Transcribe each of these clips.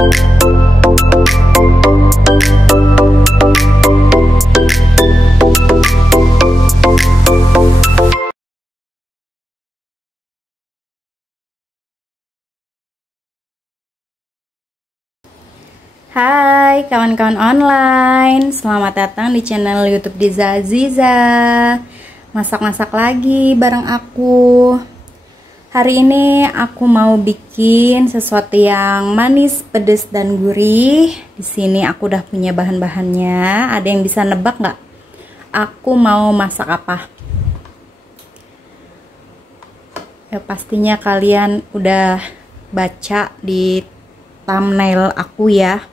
Hai kawan-kawan online, selamat datang di channel YouTube Diza Aziza. Masak-masak lagi bareng aku. Hari ini aku mau bikin sesuatu yang manis, pedas dan gurih. Di sini aku udah punya bahan-bahannya. Ada yang bisa nebak nggak? Aku mau masak apa? Ya pastinya kalian udah baca di thumbnail aku ya.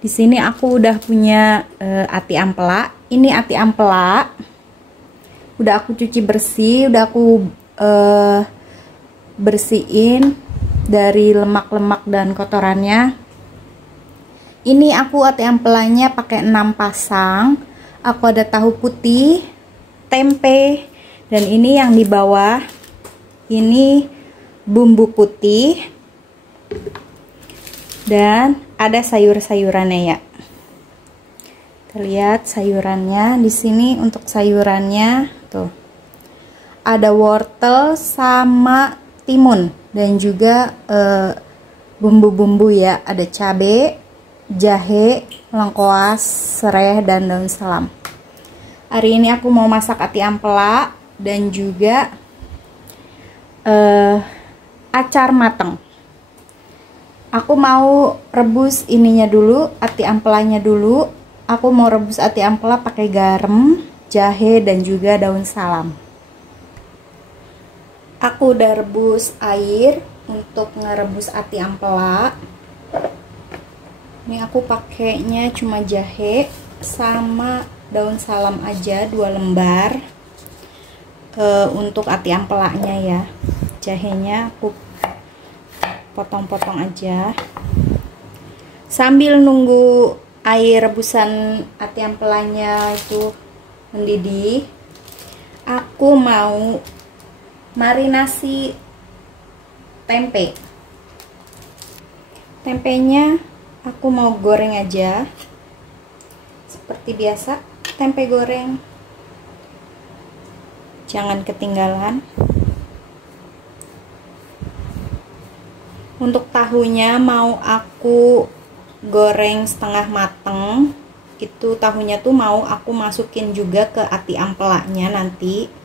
Di sini aku udah punya ati ampela. Ini ati ampela. Udah aku cuci bersih, udah aku bersihin dari lemak-lemak dan kotorannya. Ini aku ati ampelanya pakai 6 pasang. Aku ada tahu putih, tempe, dan ini yang di bawah. Ini bumbu putih. Dan ada sayur-sayurannya ya. Kita lihat sayurannya di sini. Untuk sayurannya tuh ada wortel sama timun dan juga bumbu-bumbu ya. Ada cabai, jahe, lengkoas, serai dan daun salam. Hari ini aku mau masak ati ampela dan juga acar mateng. Aku mau rebus ininya dulu, ati ampelanya dulu. Aku mau rebus ati ampela pakai garam, jahe dan juga daun salam. Aku udah rebus air untuk ngerebus ati ampela. Ini aku pakainya cuma jahe sama daun salam aja 2 lembar. Untuk ati ampelanya ya. Jahenya aku potong-potong aja. Sambil nunggu air rebusan ati ampelanya itu mendidih, aku mau marinasi tempe. Tempenya aku mau goreng aja. Seperti biasa, tempe goreng. Jangan ketinggalan. Untuk tahunya mau aku goreng setengah mateng. Itu tahunya tuh mau aku masukin juga ke ati ampelanya nanti.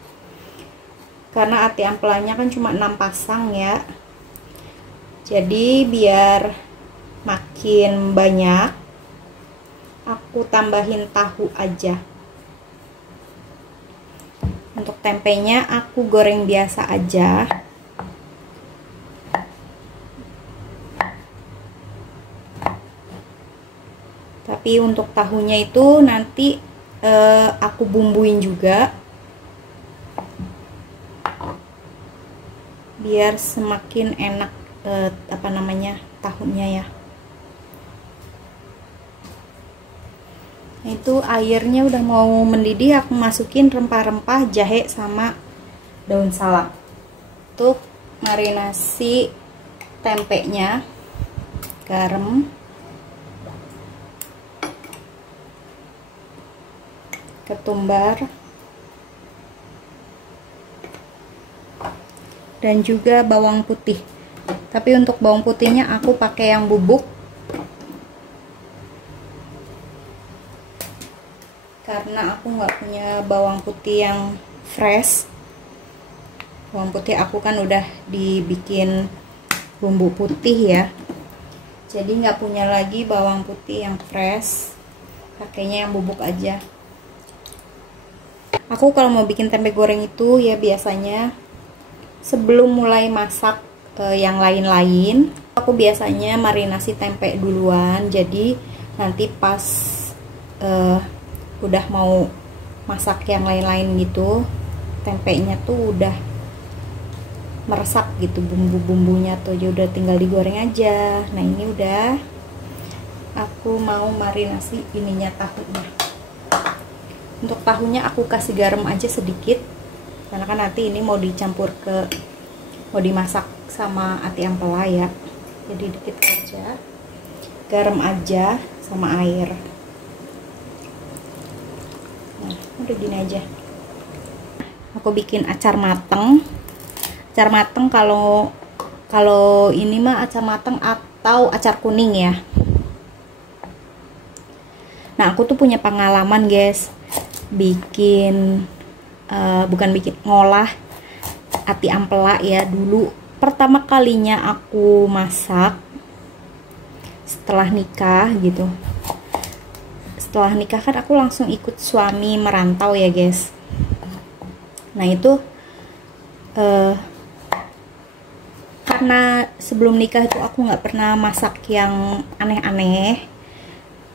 Karena ati ampelanya kan cuma 6 pasang ya. Jadi biar makin banyak, aku tambahin tahu aja. Untuk tempenya aku goreng biasa aja. Tapi untuk tahunya itu nanti aku bumbuin juga biar semakin enak tahunya ya. Nah, itu airnya udah mau mendidih, aku masukin rempah-rempah, jahe sama daun salam untuk marinasi tempenya. Garam, ketumbar, dan juga bawang putih. Tapi untuk bawang putihnya aku pakai yang bubuk karena aku nggak punya bawang putih yang fresh. Bawang putih aku kan udah dibikin bumbu putih ya, jadi nggak punya lagi bawang putih yang fresh, pakainya yang bubuk aja. Aku kalau mau bikin tempe goreng itu ya biasanya sebelum mulai masak yang lain-lain, aku biasanya marinasi tempe duluan. Jadi nanti pas udah mau masak yang lain-lain gitu, tempenya tuh udah meresap gitu bumbu-bumbunya tuh, ya udah tinggal digoreng aja. Nah ini udah aku mau marinasi ininya, tahunya. Untuk tahunya aku kasih garam aja sedikit karena kan nanti ini mau dicampur mau dimasak sama ati ampela ya, jadi dikit aja. garam aja sama air. Nah, udah gini aja. Aku bikin acar mateng. Acar mateng kalau ini mah acar mateng atau acar kuning ya. Nah, aku tuh punya pengalaman guys, ngolah ati ampela ya. Dulu pertama kalinya aku masak setelah nikah gitu. Setelah nikah kan aku langsung ikut suami merantau ya guys. Nah itu karena sebelum nikah itu aku nggak pernah masak yang aneh-aneh,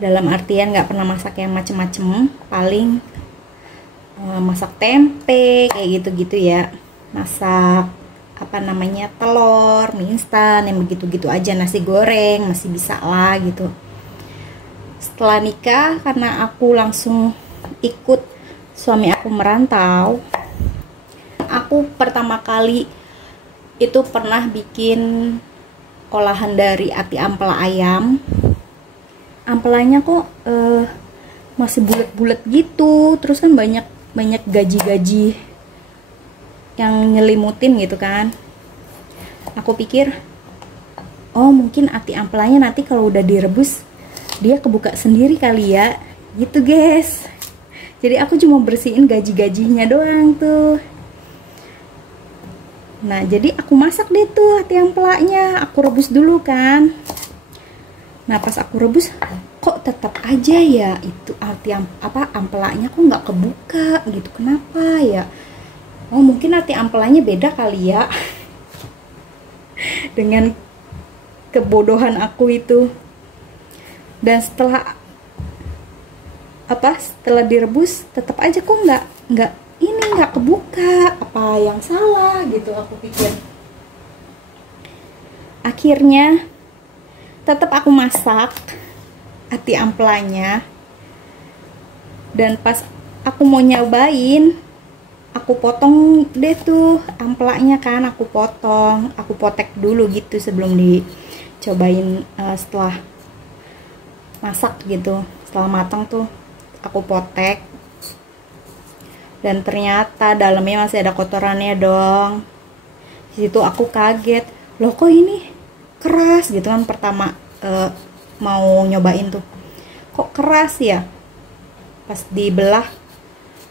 dalam artian nggak pernah masak yang macem-macem, paling masak tempe kayak gitu-gitu ya, masak apa namanya telur mie instan yang begitu-gitu aja, nasi goreng masih bisa lah gitu. Setelah nikah karena aku langsung ikut suami aku merantau, aku pertama kali itu pernah bikin olahan dari ati ampela ayam. Ampelanya kok masih bulat-bulat gitu, terus kan banyak gaji-gaji yang nyelimutin gitu kan. Aku pikir, oh mungkin ati ampelanya nanti kalau udah direbus dia kebuka sendiri kali ya, gitu guys. Jadi aku cuma bersihin gaji-gajinya doang tuh. Nah jadi aku masak deh tuh ati ampelanya, aku rebus dulu kan. Nah pas aku rebus kok tetap aja ya itu ampelanya kok nggak kebuka gitu, kenapa ya? Oh mungkin ati ampelanya beda kali ya. Dengan kebodohan aku itu. Dan setelah direbus tetap aja kok nggak kebuka, apa yang salah gitu aku pikir. Akhirnya tetap aku masak ati ampelanya, dan pas aku mau nyobain, aku potong deh tuh ampelanya kan, aku potek dulu gitu sebelum dicobain. Setelah masak gitu, setelah matang tuh aku potek, dan ternyata dalamnya masih ada kotorannya dong. Di situ aku kaget, loh kok ini keras gitu kan. Pertama mau nyobain tuh kok keras ya, pas dibelah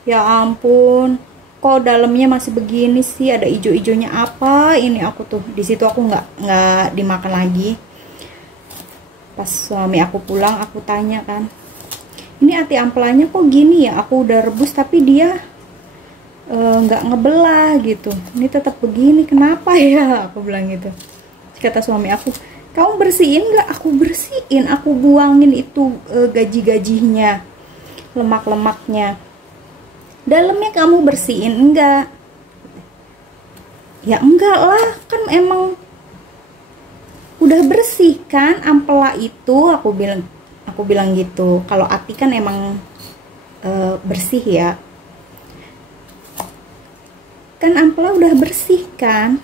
ya ampun, kok dalamnya masih begini sih, ada ijo-ijonya apa ini. Aku tuh di situ aku nggak dimakan lagi. Pas suami aku pulang aku tanya kan, ini ati ampelanya kok gini ya, aku udah rebus tapi dia nggak ngebelah gitu, ini tetap begini, kenapa ya, aku bilang gitu. Kata suami aku, kamu bersihin nggak? Aku bersihin, aku buangin itu gaji-gajinya, lemak-lemaknya. Dalamnya kamu bersihin enggak? Ya enggak lah, kan emang udah bersih kan ampela itu, aku bilang gitu. Kalau ati kan emang bersih ya, kan ampela udah bersih kan.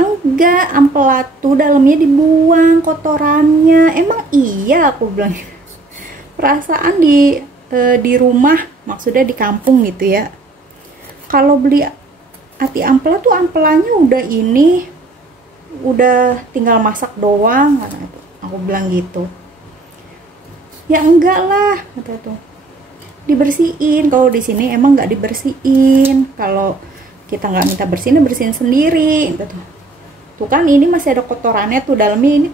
Enggak, ampela tuh dalamnya dibuang kotorannya. Emang iya, aku bilang. Perasaan di rumah, maksudnya di kampung gitu ya, kalau beli ati ampela tuh ampelanya udah tinggal masak doang, aku bilang gitu. Ya enggak lah, kata tuh, dibersihin. Kalau di sini emang nggak dibersihin, kalau kita nggak minta bersihin sendiri gitu. Tuh kan ini masih ada kotorannya tuh dalamnya, ini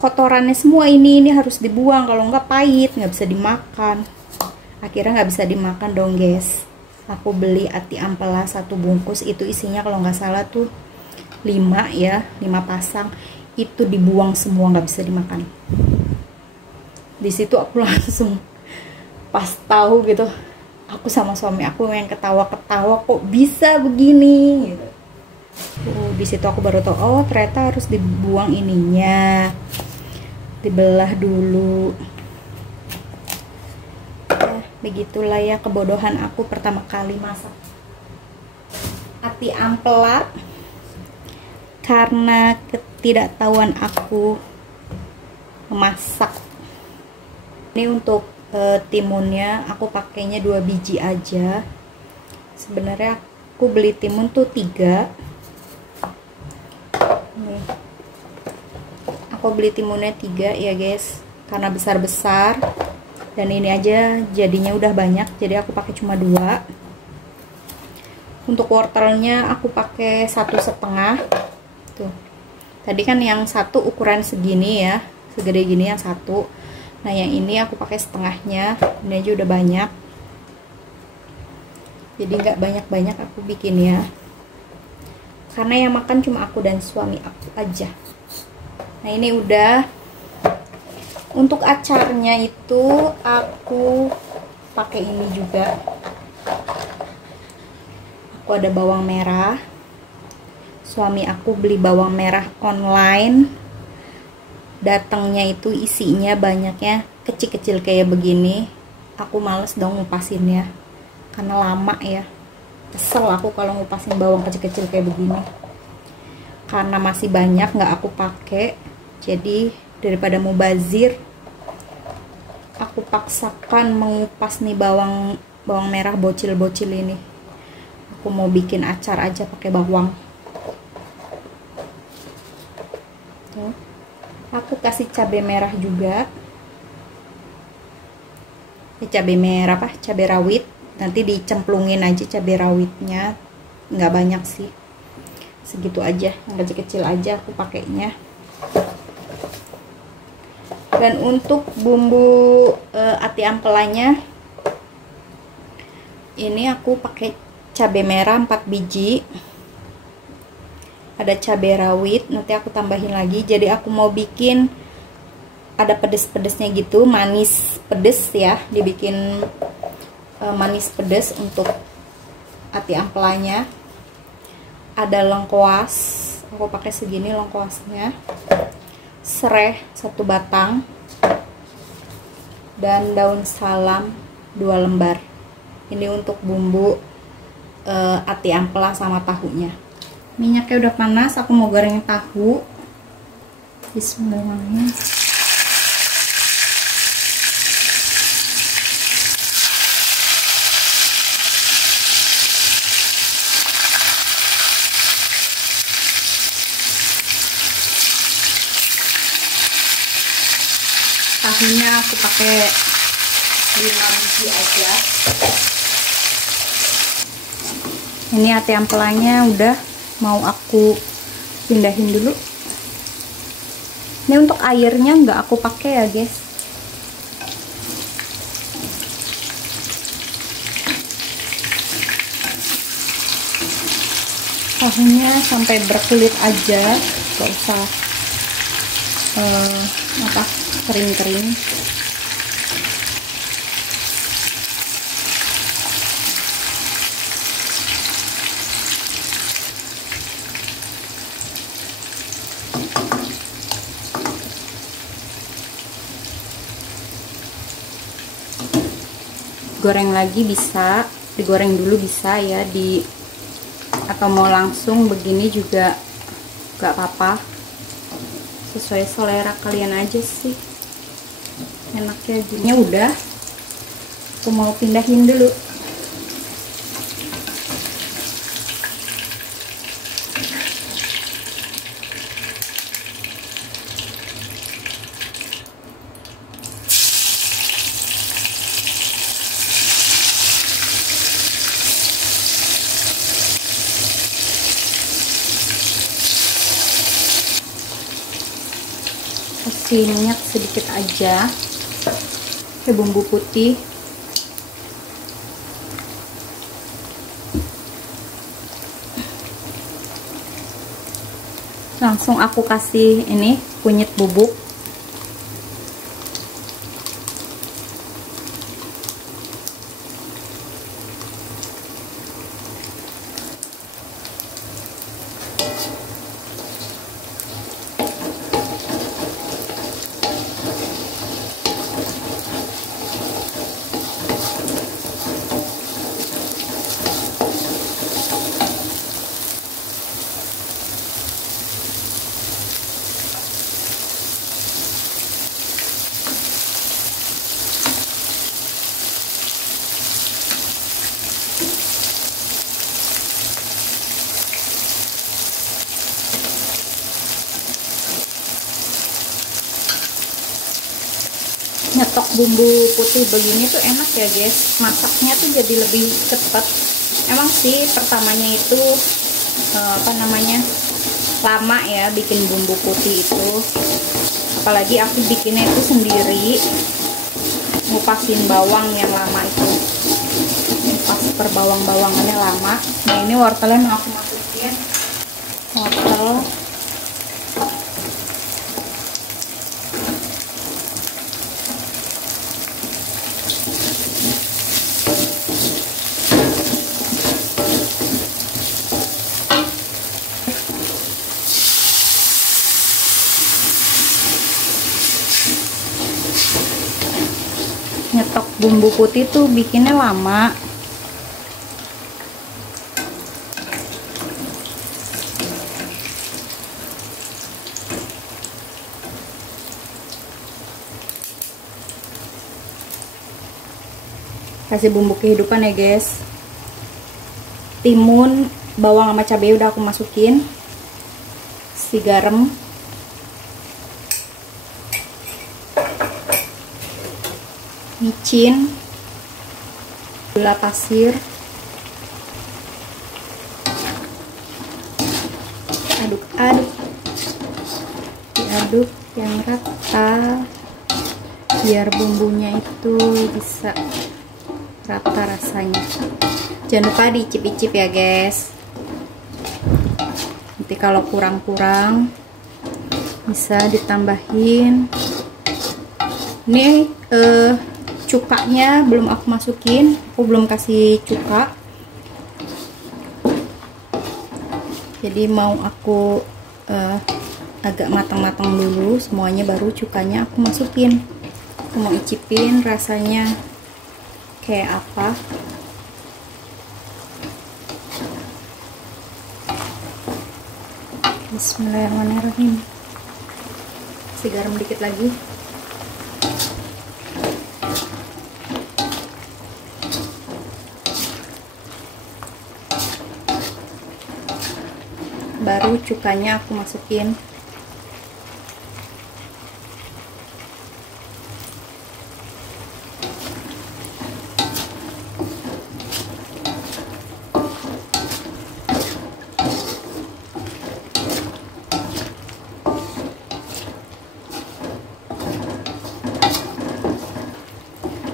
kotorannya semua ini harus dibuang, kalau nggak pahit, nggak bisa dimakan. Akhirnya nggak bisa dimakan dong guys. Aku beli ati ampela 1 bungkus, itu isinya kalau nggak salah tuh 5 pasang, itu dibuang semua, nggak bisa dimakan. Di situ aku langsung pas tahu gitu, aku sama suami aku yang ketawa-ketawa, kok bisa begini gitu. Di situ aku baru tahu, oh ternyata harus dibuang ininya, dibelah dulu. Begitulah ya kebodohan aku pertama kali masak ati ampela, karena ketidaktauan aku memasak. Ini untuk timunnya aku pakainya 2 biji aja. Sebenarnya aku beli timun tuh 3. Nih. Aku beli timunnya 3 ya guys, karena besar-besar. Dan ini aja jadinya udah banyak, jadi aku pakai cuma 2. Untuk wortelnya aku pakai 1,5. Tuh. Tadi kan yang satu ukuran segini ya, segede gini yang satu. Nah yang ini aku pakai setengahnya. Ini aja udah banyak. Jadi nggak banyak-banyak aku bikin ya. Karena yang makan cuma aku dan suami aku aja. Nah ini udah. Untuk acarnya itu aku pakai ini juga. Aku ada bawang merah. Suami aku beli bawang merah online. Datangnya itu isinya banyaknya kecil-kecil kayak begini. Aku males dong ngupasinnya karena lama ya. Kesel aku kalau ngupasin bawang kecil-kecil kayak begini. Karena masih banyak nggak aku pakai. Jadi daripada mubazir, aku paksakan mengupas nih bawang merah bocil-bocil ini. Aku mau bikin acar aja pakai bawang. Tuh. Aku kasih cabai merah juga. Ini cabai merah apa? Cabai rawit. Nanti dicemplungin aja cabai rawitnya. Nggak banyak sih. Segitu aja, yang kecil-kecil aja aku pakainya. Dan untuk bumbu ati ampelanya, ini aku pakai cabai merah 4 biji. Ada cabai rawit, nanti aku tambahin lagi. Jadi aku mau bikin ada pedes-pedesnya gitu, manis pedes ya, dibikin manis pedes untuk ati ampelanya. Ada lengkuas, aku pakai segini lengkuasnya. Sereh 1 batang dan daun salam 2 lembar. Ini untuk bumbu ati ampela sama tahunya. Minyaknya udah panas, aku mau goreng tahu. Bismillahirrahmanirrahim. Tahunya aku pakai 5 biji aja. Ini ati ampelanya udah mau aku pindahin dulu. Ini untuk airnya nggak aku pakai ya guys. Tahunya sampai berkulit aja, nggak usah kering-kering. Goreng lagi bisa, digoreng dulu bisa ya, atau mau langsung begini juga gak apa-apa, sesuai selera kalian aja sih, enaknya gini. Udah, aku mau pindahin dulu. Kasih minyak sedikit aja, ke bumbu putih, langsung aku kasih ini kunyit bubuk. nyetok bumbu putih begini tuh enak ya guys, masaknya tuh jadi lebih cepet. Emang sih pertamanya itu apa namanya, lama ya bikin bumbu putih itu, apalagi aku bikinnya itu sendiri, ngupasin bawang yang lama itu, ngupas per bawang-bawangannya lama. Nah ini wortelnya mau aku masukin, wortel. Nyetok bumbu putih tuh bikinnya lama. Kasih bumbu kehidupan ya guys. Timun, bawang sama cabai udah aku masukin. Si garam, micin, gula pasir, aduk-aduk, diaduk yang rata biar bumbunya itu bisa rata rasanya. Jangan lupa diicip-icip ya guys, nanti kalau kurang-kurang bisa ditambahin. Ini cukanya belum aku masukin, aku belum kasih cuka, jadi mau aku agak matang-matang dulu semuanya, baru cukanya aku masukin. Aku mau icipin rasanya kayak apa. Bismillahirrahmanirrahim. Kasih garam dikit lagi. Baru cukanya aku masukin.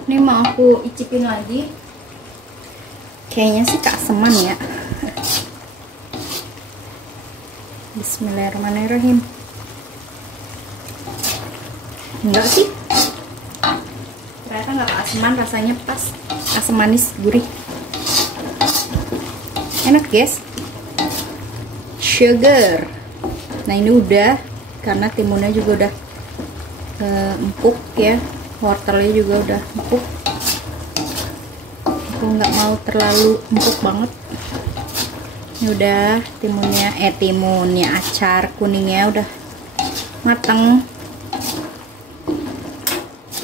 Ini mau aku icipin lagi. Kayaknya sih keaseman ya. Bismillahirrahmanirrahim. Enggak sih, ternyata nggak keaseman, rasanya pas, asam manis gurih, enak guys. Sugar. Nah ini udah, karena timunnya juga udah empuk ya, wortelnya juga udah empuk. Aku nggak mau terlalu empuk banget. Ini udah timunnya, acar kuningnya udah mateng.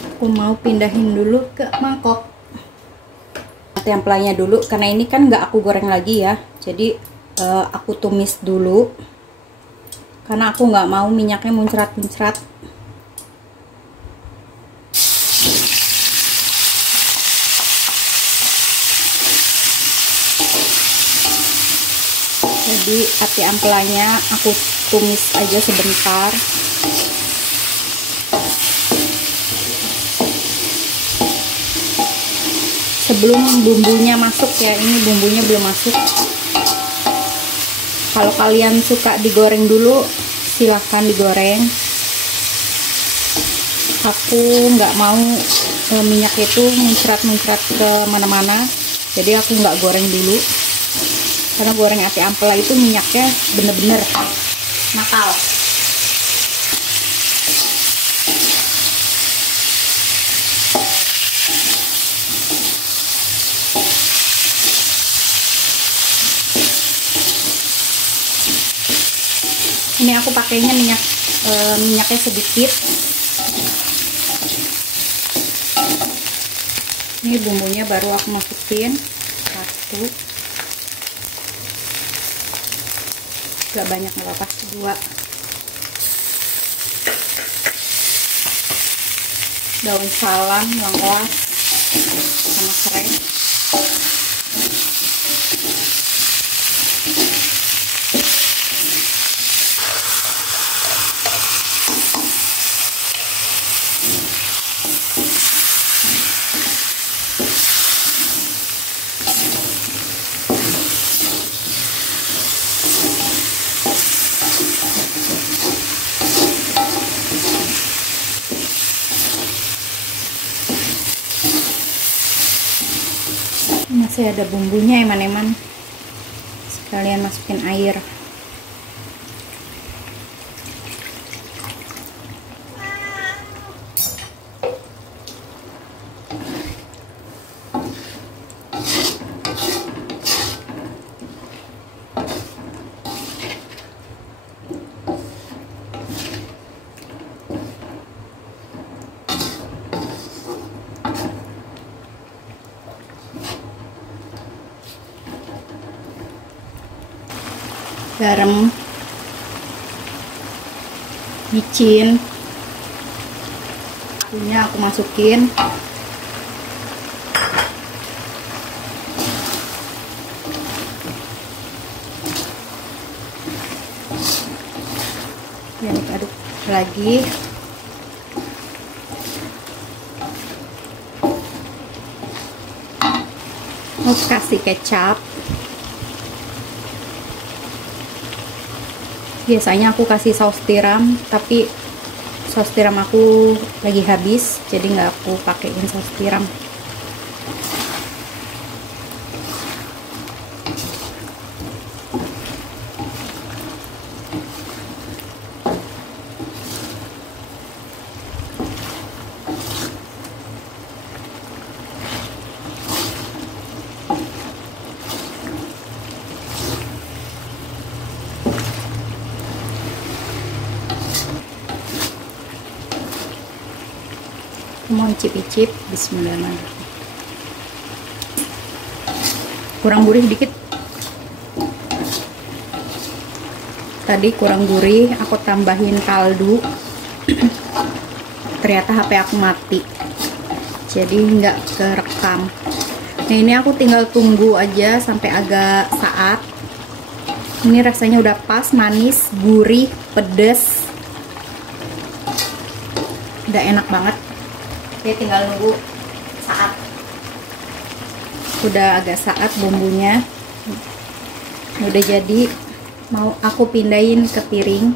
Aku mau pindahin dulu ke mangkok. Tempelanya dulu, karena ini kan nggak aku goreng lagi ya, jadi aku tumis dulu karena aku nggak mau minyaknya muncrat-muncrat. Jadi ati ampelanya aku tumis aja sebentar. Sebelum bumbunya masuk ya, ini bumbunya belum masuk. Kalau kalian suka digoreng dulu, silahkan digoreng. Aku nggak mau minyak itu muncrat-muncrat ke mana-mana, jadi aku nggak goreng dulu. Karena goreng ati ampela itu minyaknya bener-bener nakal. Ini aku pakainya minyaknya sedikit. Ini bumbunya baru aku masukin satu. Gak banyak, nggak apa-apa, dua. daun salam, lengkuas, sama serai. Masih ada bumbunya eman-eman, sekalian masukin air. Garam, micin, ini aku masukin. Dan aduk lagi. Mau kasih kecap. Biasanya aku kasih saus tiram, tapi saus tiram aku lagi habis, jadi nggak aku pakein saus tiram. Mau icip-icip, bismillahirrahmanirrahim. Kurang gurih dikit. Tadi kurang gurih, aku tambahin kaldu. Ternyata HP aku mati, jadi nggak kerekam. Nah ini aku tinggal tunggu aja sampai agak saat. Ini rasanya udah pas, manis, gurih, pedes, udah enak banget. Oke, tinggal nunggu saat. Udah agak saat bumbunya udah jadi, mau aku pindahin ke piring.